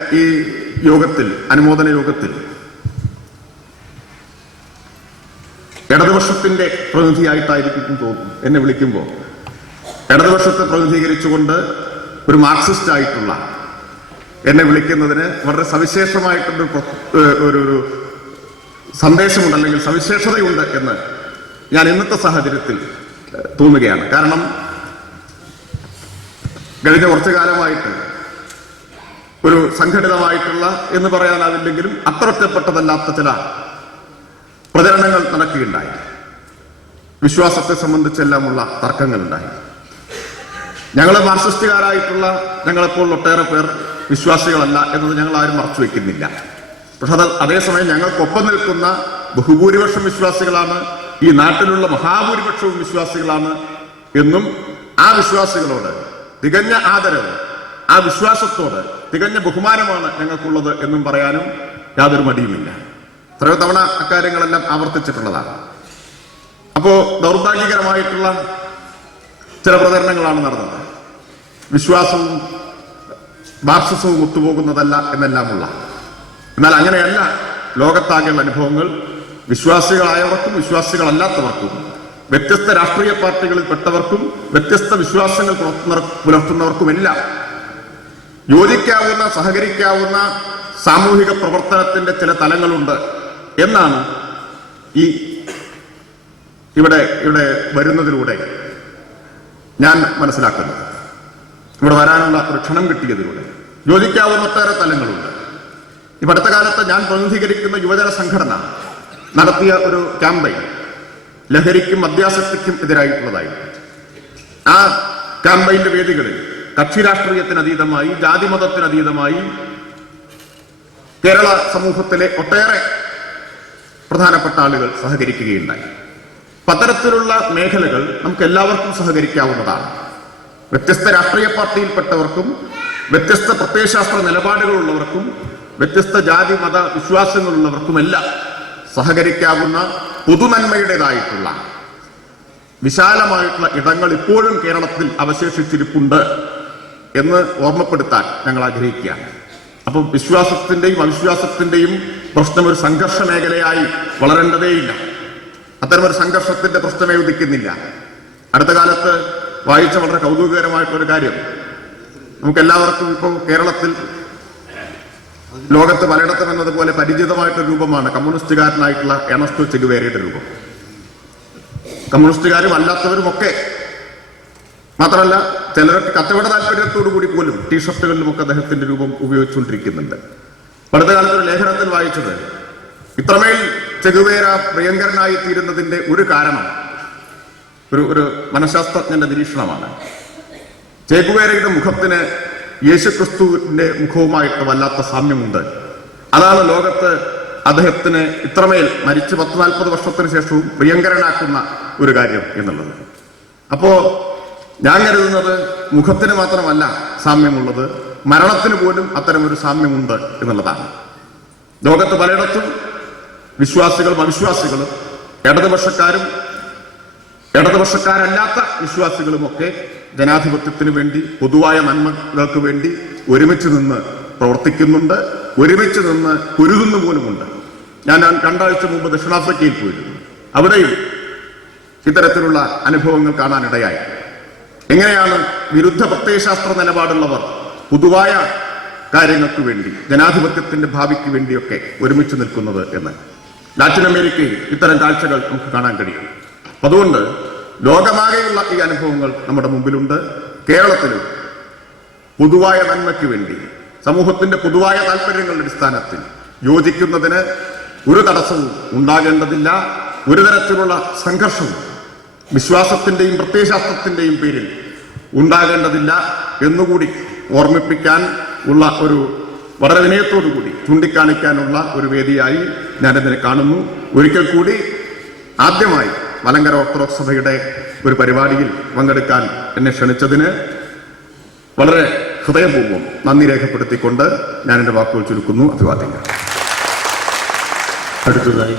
ഈ യോഗത്തിൽ, അനുമോദന യോഗത്തിൽ ഇടതുപക്ഷത്തിന്റെ പ്രതിനിധിയായിട്ടായിരിക്കും തോന്നുന്നു എന്നെ വിളിക്കുമ്പോൾ ഇടതുപക്ഷത്തെ പ്രതിനിധീകരിച്ചുകൊണ്ട് ഒരു മാർക്സിസ്റ്റ് ആയിട്ടുള്ള എന്നെ വിളിക്കുന്നതിന് വളരെ സവിശേഷമായിട്ടൊരു ഒരു സന്ദേശമുണ്ട്, അല്ലെങ്കിൽ സവിശേഷതയുണ്ട് എന്ന് ഞാൻ ഇന്നത്തെ സാഹചര്യത്തിൽ തോന്നുകയാണ്. കാരണം കഴിഞ്ഞ കുറച്ചു കാലമായിട്ട് ഒരു സംഘടിതമായിട്ടുള്ള എന്ന് പറയാനാവില്ലെങ്കിലും അത്ര ഒറ്റപ്പെട്ടതല്ലാത്ത ചില പ്രചരണങ്ങൾ നടക്കുകയുണ്ടായി. വിശ്വാസത്തെ സംബന്ധിച്ചെല്ലാമുള്ള തർക്കങ്ങളുണ്ടായി. ഞങ്ങൾ മാർക്സിസ്റ്റുകാരായിട്ടുള്ള ഞങ്ങളെപ്പോൾ ഒട്ടേറെ പേർ വിശ്വാസികളല്ല എന്നത് ഞങ്ങൾ ആരും മറച്ചു വയ്ക്കുന്നില്ല. പക്ഷെ അതേസമയം ഞങ്ങൾക്കൊപ്പം നിൽക്കുന്ന ബഹുഭൂരിപക്ഷം വിശ്വാസികളാണ്, ഈ നാട്ടിലുള്ള മഹാഭൂരിപക്ഷവും വിശ്വാസികളാണ് എന്നും ആ വിശ്വാസികളോട് തികഞ്ഞ ആദരവ്, ആ വിശ്വാസത്തോട് തികഞ്ഞ ബഹുമാനമാണ് ഞങ്ങൾക്കുള്ളത് എന്നും പറയാനും യാതൊരു മടിയുമില്ല. എത്രയോ തവണ അക്കാര്യങ്ങളെല്ലാം ആവർത്തിച്ചിട്ടുള്ളതാണ്. അപ്പോ ദൗർഭാഗ്യകരമായിട്ടുള്ള ചില പ്രചരണങ്ങളാണ് നടന്നത്. വിശ്വാസവും മാർക്സിസവും ഒത്തുപോകുന്നതല്ല എന്നെല്ലാമുള്ള. എന്നാൽ അങ്ങനെയല്ല ലോകത്താകെയുള്ള അനുഭവങ്ങൾ. വിശ്വാസികളായവർക്കും വിശ്വാസികളല്ലാത്തവർക്കും, വ്യത്യസ്ത രാഷ്ട്രീയ പാർട്ടികളിൽ പെട്ടവർക്കും വ്യത്യസ്ത വിശ്വാസങ്ങൾ പുലർത്തുന്നവർക്കുമെല്ലാം യോജിക്കാവുന്ന, സഹകരിക്കാവുന്ന സാമൂഹിക പ്രവർത്തനത്തിന്റെ ചില തലങ്ങളുണ്ട് എന്നാണ് ഈ ഇവിടെ വരുന്നതിലൂടെ ഞാൻ മനസ്സിലാക്കുന്നത്. ഇവിടെ വരാനുള്ള ഒരു ക്ഷണം കിട്ടിയതിലൂടെ യോജിക്കാവുന്ന ഒട്ടേറെ തലങ്ങളുണ്ട്. ഇപ്പൊ അടുത്ത കാലത്ത് ഞാൻ പ്രതിനിധീകരിക്കുന്ന യുവജന സംഘടന നടത്തിയ ഒരു ക്യാമ്പയിൻ ലഹരിക്കും മദ്യാസക്തിക്കും എതിരായിട്ടുള്ളതായി. ആ ക്യാമ്പയിന്റെ വേദികളിൽ കക്ഷി രാഷ്ട്രീയത്തിനതീതമായി, ജാതിമതത്തിനതീതമായി കേരള സമൂഹത്തിലെ ഒട്ടേറെ പ്രധാനപ്പെട്ട ആളുകൾ സഹകരിക്കുകയുണ്ടായി. അത്തരത്തിലുള്ള മേഖലകൾ നമുക്ക് എല്ലാവർക്കും സഹകരിക്കാവുന്നതാണ്. വ്യത്യസ്ത രാഷ്ട്രീയ പാർട്ടിയിൽപ്പെട്ടവർക്കും വ്യത്യസ്ത പ്രത്യയശാസ്ത്ര നിലപാടുകളുള്ളവർക്കും വ്യത്യസ്ത ജാതി മത വിശ്വാസങ്ങളുള്ളവർക്കുമെല്ലാം സഹകരിക്കാവുന്ന പൊതുനന്മയുടേതായിട്ടുള്ള വിശാലമായിട്ടുള്ള ഇടങ്ങൾ ഇപ്പോഴും കേരളത്തിൽ അവശേഷിച്ചിരിപ്പുണ്ട് എന്ന് ഓർമ്മപ്പെടുത്താൻ ഞങ്ങൾ ആഗ്രഹിക്കുകയാണ്. അപ്പം വിശ്വാസത്തിന്റെയും അവിശ്വാസത്തിന്റെയും പ്രശ്നം ഒരു സംഘർഷ മേഖലയായി വളരേണ്ടതേയില്ല. അത്തരമൊരു സംഘർഷത്തിന്റെ പ്രശ്നമേ ഉദിക്കുന്നില്ല. അടുത്ത കാലത്ത് വായിച്ച വളരെ കൗതുകകരമായിട്ടൊരു കാര്യം, നമുക്കെല്ലാവർക്കും ഇപ്പോൾ കേരളത്തിൽ ലോകത്ത് പലയിടത്തും എന്നതുപോലെ പരിചിതമായിട്ടൊരു രൂപമാണ് കമ്മ്യൂണിസ്റ്റുകാരനായിട്ടുള്ള എർണസ്റ്റോ ചെ ഗുവേരയുടെ രൂപം. കമ്മ്യൂണിസ്റ്റുകാരും അല്ലാത്തവരുമൊക്കെ, മാത്രമല്ല ചിലർക്ക് കച്ചവട താല്പര്യത്തോടു കൂടി പോലും ടീഷർട്ടുകളിലുമൊക്കെ അദ്ദേഹത്തിന്റെ രൂപം ഉപയോഗിച്ചുകൊണ്ടിരിക്കുന്നുണ്ട്. അടുത്ത കാലത്ത് ഒരു ലേഖനത്തിൽ വായിച്ചത്, ഇത്രമേൽ ചെ ഗുവേര പ്രിയങ്കരനായി തീരുന്നതിന്റെ ഒരു കാരണം ഒരു മനഃശാസ്ത്രജ്ഞന്റെ നിരീക്ഷണമാണ്. ചെ ഗുവേരയുടെ മുഖത്തിന് യേശുക്രിസ്തുവിന്റെ മുഖവുമായിട്ട് വല്ലാത്ത സാമ്യമുണ്ട്. അതാണ് ലോകത്ത് അദ്ദേഹത്തിന് ഇത്രമേൽ മരിച്ച് 10-40 വർഷത്തിന് ശേഷവും പ്രിയങ്കരനാക്കുന്ന ഒരു കാര്യം എന്നുള്ളത്. അപ്പോ ഞാൻ കരുതുന്നത് മുഖത്തിന് മാത്രമല്ല സാമ്യമുള്ളത്, മരണത്തിന് പോലും അത്തരമൊരു സാമ്യമുണ്ട് എന്നുള്ളതാണ്. ലോകത്ത് പലയിടത്തും വിശ്വാസികളും അവിശ്വാസികളും, ഇടതുപക്ഷക്കാരും ഇടതുപക്ഷക്കാരല്ലാത്ത വിശ്വാസികളുമൊക്കെ ജനാധിപത്യത്തിന് വേണ്ടി, പൊതുവായ നന്മകൾക്ക് വേണ്ടി ഒരുമിച്ച് നിന്ന് പ്രവർത്തിക്കുന്നുണ്ട്, ഒരുമിച്ച് നിന്ന് പൊരുതുന്നു പോലുമുണ്ട്. ഞാൻ 2 ആഴ്ച മുമ്പ് ദക്ഷിണാഫ്രിക്കയിൽ പോയിരുന്നു. അവിടെയും ഇത്തരത്തിലുള്ള അനുഭവങ്ങൾ കാണാനിടയായി. എങ്ങനെയാണ് വിരുദ്ധ പ്രത്യയശാസ്ത്ര നിലപാടുള്ളവർ പൊതുവായ കാര്യങ്ങൾക്ക് വേണ്ടി, ജനാധിപത്യത്തിന്റെ ഭാവിക്ക് വേണ്ടിയൊക്കെ ഒരുമിച്ച് നിൽക്കുന്നത് എന്ന്. ലാറ്റിൻ അമേരിക്കയിൽ ഇത്തരം കാഴ്ചകൾ നമുക്ക് കാണാൻ കഴിയും. അതുകൊണ്ട് ലോകമാകെയുള്ള ഈ അനുഭവങ്ങൾ നമ്മുടെ മുമ്പിലുണ്ട്. കേരളത്തിലും പൊതുവായ നന്മയ്ക്ക് വേണ്ടി, സമൂഹത്തിന്റെ പൊതുവായ താല്പര്യങ്ങളുടെ അടിസ്ഥാനത്തിൽ യോജിക്കുന്നതിന് ഒരു തടസ്സവും ഉണ്ടാകേണ്ടതില്ല. ഒരു തരത്തിലുള്ള സംഘർഷവും വിശ്വാസത്തിന്റെയും പ്രത്യയശാസ്ത്രത്തിന്റെയും പേരിൽ ഉണ്ടാകേണ്ടതില്ല എന്നുകൂടി ഓർമ്മിപ്പിക്കാൻ ഉള്ള ഒരു വളരെ വിനയത്തോടുകൂടി ചൂണ്ടിക്കാണിക്കാനുള്ള ഒരു വേദിയായി ഞാനിതിനെ കാണുന്നു. ഒരിക്കൽ കൂടി ആദ്യമായി മലങ്കര ഓർത്തഡോക്സ് സഭയുടെ ഒരു പരിപാടിയിൽ പങ്കെടുക്കാൻ എന്നെ ക്ഷണിച്ചതിന് വളരെ ഹൃദയപൂർവ്വം നന്ദി രേഖപ്പെടുത്തിക്കൊണ്ട് ഞാൻ എന്റെ വാക്കുകൾ ചുരുക്കുന്നു. അഭിവാദ്യങ്ങൾ. അടുത്തതായി